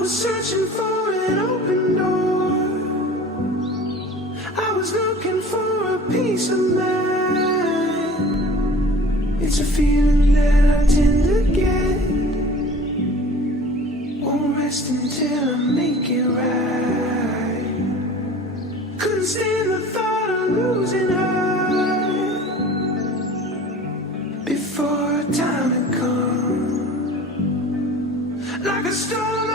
was searching for an open door. I was looking for a peace of mind. It's a feeling that I tend to get. Won't rest until I make it right. Couldn't stand the thought of losing her before time had come. Like a storm